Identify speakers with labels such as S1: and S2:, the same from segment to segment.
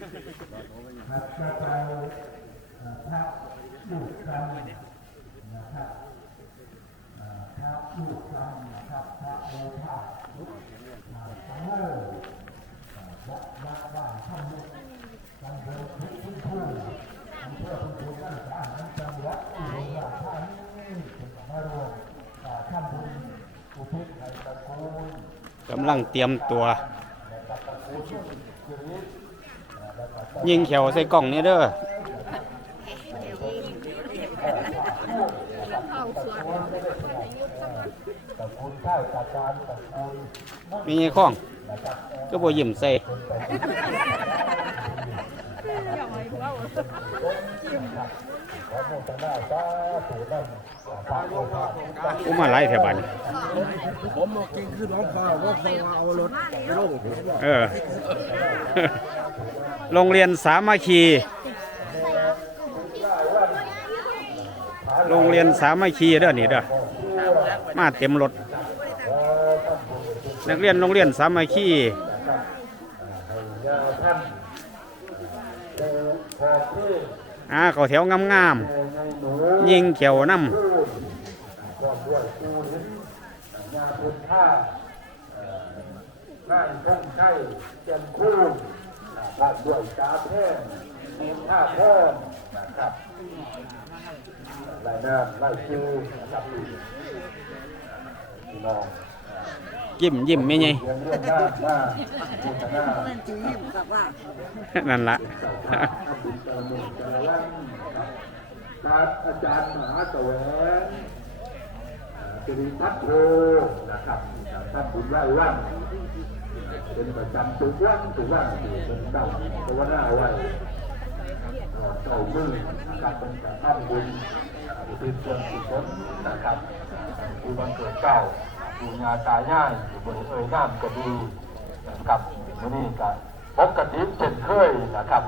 S1: ครับจะเอ่อพระลูกคำนะครับพระลูกคำนะครับพระโอภาสอ่าสังเวยเอ่อวัดวัดบ้านท่านลูกตำบลพุทธพุ่งพูอำเภอพุทธพูนั่นสะอาดนั้นจังหวัดอุบลราชธานีมารวมท่านบุญอุทิศให้ตระกูล
S2: กำลังเตรียมตัว ยิงเขียวใส่กล่องนี่เด้อ
S1: ตระกูลข้าวจากการตระกูล
S2: มีไงข้องก็บ่ยิ้มใส่
S1: ขอโมทนาสาธุนั่นพระโอภาส
S2: กูมาไล่แถวบ้าน
S3: ผมบอกกินขึ้นน้องฟ้าว่าฟ้าเอารถไปลง
S2: เออ โรงเรียนสามัคคี โรงเรียนสามัคคีเด้อนี่เด้อมาเต็มรถ นักเรียนโรงเรียนสามัคคี
S1: เจ้าพอเพื่อ
S2: อ่าเขาแถวงามๆ ยิงเขียวน้
S1: พู ดความด้วยปูลิ้นยาพุทธาง่ายท่องใช้เจนคู่พร้อมด้วยกาแพทย์มีท่าแพทย์นะครับรายนามรายชื่อนะครับพี่น้องำ
S2: ยิ้มยิ้มไม่ไง
S1: เรียนเรื่องด้านหน้าพุทธนา
S2: นั่นละ
S1: พระบุญเจริญเจริญครับอาจารย์มหาแสวงอ่าสิริพัฒโทนะครับท่านบุญไร่วัน เป็นประจำทุกวันทุกวันที่เป็นเก่าตัวหน้าไว้ก่อนเก่ามือนะครับเป็นการทำบุญอุทิศส่วนกุศลนะครับผู้บังเกิดเก่าผู้ญาตายายผู้บริเอ่ยน้ำก็ดีนะครับวันนี้ก็พบกระดิ่งเช่นเคยนะครับ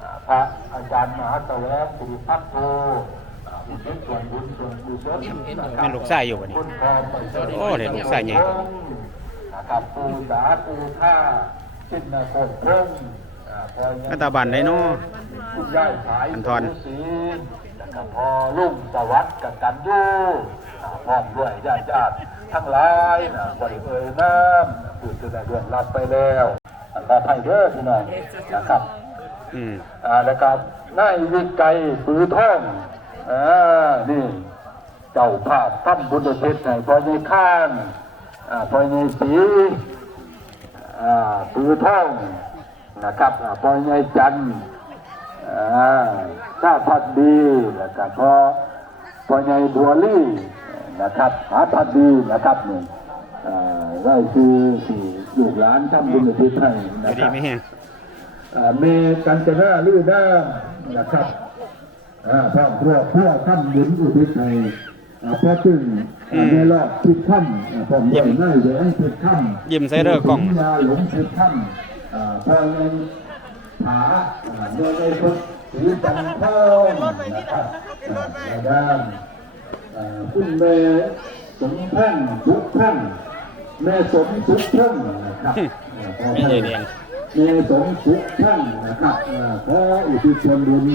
S1: อ่าพระอาจารย์มหาแสวงสิริพัฒโทอ่าอุทิศส่วนบุญส่วนกุศลนะครับ
S2: แม่นลูกชายอยู่บัดนี้
S1: คุณพ่อไปเสด็จ
S2: โอ้เนี่ยลูกชายใหญ่ กั
S1: บปูสาปูท่าชินนาโคตรพงอ่าพอยัง
S2: รัฐบาลได้เนาะ
S1: คุณย่ายขาย
S2: อันทร
S1: สีนะครับพอลุงสวัสดิ์กับกันยู่พร้อมด้วยญาติญาติทั้งหลายนะบริเวณน้ำผู้จะได้เดือนรับไปแล้วขออภัยเด้อพี่น้องนะครับ
S2: อืม
S1: อ่าแล้วก็นายวิไกรปือท่องอ่านี่ เจ้าภาพทำบุญอุทิศให้พอใหญ่ข้าง พ่อใหญ่สีอ่าปือท่องนะครับอ่าพ่อใหญ่จันทร์อ่าข้าพัดดีแล้วก็พ่อพ่อใหญ่บัวลี่นะครับหาพัดดีนะครับนี่อ่าได้คือสี่ลูกหลานทำบุญอุทิศให้นะ
S2: ดี
S1: ครับ
S2: ไม่แห้ง
S1: อ่าเมกันจะน่าลื่นน้ำนะครับอ่าพร้อมพวกพวกท่านหมุนอุทิศให้ อ่าพอจึงอ่าในรอบทิศถ้ำอ่าพร้อมด้วยนายแหวนทิศถ้ำ
S2: ยิ้มใส่เด้อกล่อง
S1: ยาหลงทิศถ้ำอ่าพอในผาอ่าเมื่อในพุทธสีจันทร์ทองนะครับอ่าและด้านอ่าคุณเมสมพันธ์ทุกท่านแม่สมทุกท่านนะครับอ่าพอ
S2: ไม่ใช่แดง
S1: มีสงฆ์ทุกท่านนะครับเอ่อขออุทิศส่วนบุญ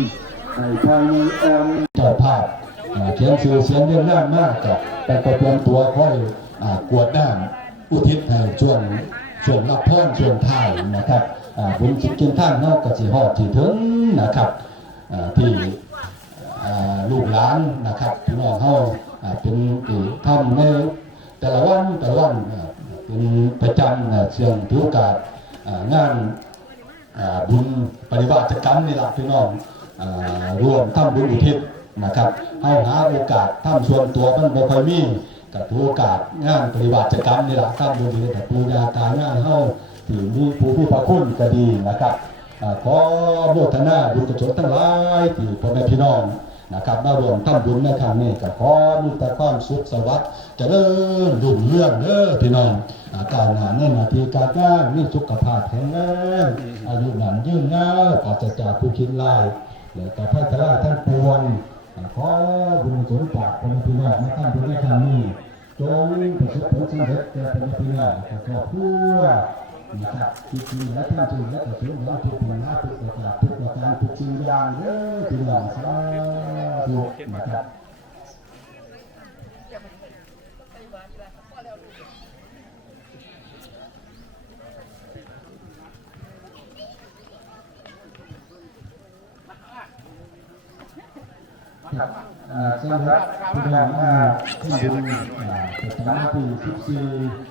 S1: ให้ทางออมเจ้าภาพอ่า เขียนชื่อเสียงเรียงหน้ามากกับแต่ก็เตรียมตัวค่อยกวดน้ำอุทิศให้ช่วงช่วงรับพรช่วงท้ายนะครับอ่าบุญคิดกินท่านนอกกสิฮอดที่ถึงนะครับที่ลูกหลานนะครับพี่น้องเฮาเป็นที่ทำในแต่ละวันแต่ละวันเป็นประจำเชื่องถือโอกาสงานบุญปฏิบัติกรรมในหละพี่น้องอ่วมทำบุญอุทิศ นะครับเฮาหาโอกาสทำส่วนตัวมันบ่ค่อยมีกับโอกาสงานปฏิบัติกรรมนี่แหละทำบุญอุทิศแต่ปูญาตายายเฮาที่มีผู้มีพระคุณก็ดีนะครับขอโมทนาบุญกุศลทั้งหลายที่พ่อแม่พี่น้องนะครับมารวมทำบุญในครั้งนี้ก็ขอมีแต่ความสุขสวัสดิ์จะเริญรุ่งเรืองเด้อพี่น้องอาการงานในหน้าทีการงานมีสุขภาพแข็งแรงอายุหนานยืนยาวปราศจากผู้คิดลายและก็พระทลายทั้งปวง ขอบุญกุศลจากพี่น้องมาตั้งบุญในครั้งนี้จงประสบผลสำเร็จแก่คนพี่น้องและครอรัวนะครับที่จริงแล้วท่านจึงและแต่ถึงว่าทุกคนทุกประการทุกประการทุกสิ่งอย่างเด้อทุกอย่างสาธุนะครับ เอ่อสำหรับผู้ใดมาที่ดูอ่าสถานที่สิบสี่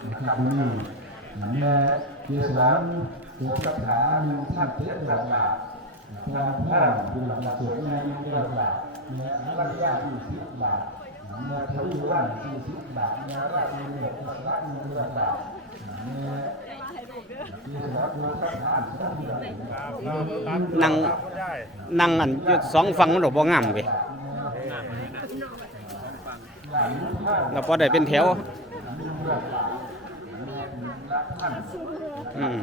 S1: นะครับที่นี่แม่เกี่ยวกับเกี่ยวกับฐานท่านเทศหลักหลักทางพ่อผู้หลักหลักสุดในหลักหลักแม่อรัญญาที่สิบบาทแม่ทวีวันที่สิบบาทแม่ราชเนตรสระมีหลักหลักแม่เกี่ยวกับผู้สถานที่
S2: นั่งนั่งอันอยู่สองฝั่งมันดอกบ่งามเว้ย แล้วพอได้เป็นแถวอืม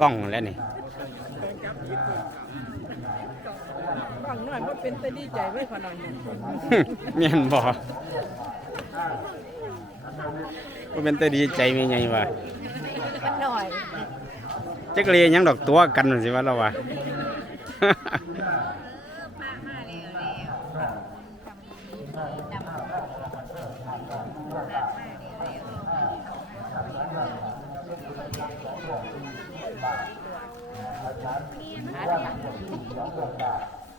S2: กล้องแล้วนี่
S4: ฟังหน่อยว่าเป็นแต่ดีใจไว้ขนาดนั้น
S2: เมียนบ่ว่าเป็นแต่ดีใจมีไงวะ
S4: กันหน่อย
S2: จักเลยยังดอกตัวกันนั่นสิว่าเราวะ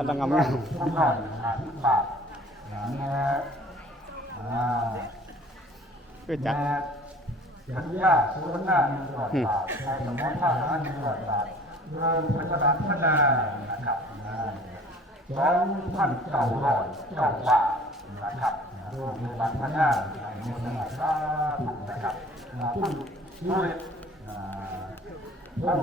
S2: ก็ต้องงามคือจัด
S1: ยันยาสุวรรณาหนึ่งร้อยบาทนายสมรท่าหนึ่งร้อยบาทโรงพยาบาลพนานะครับสองพันเก้าร้อยเก้าบาทนะครับโรงพยาบาลพนาในสมัยสาธุนะครับผู้ช่วยอ่าผู้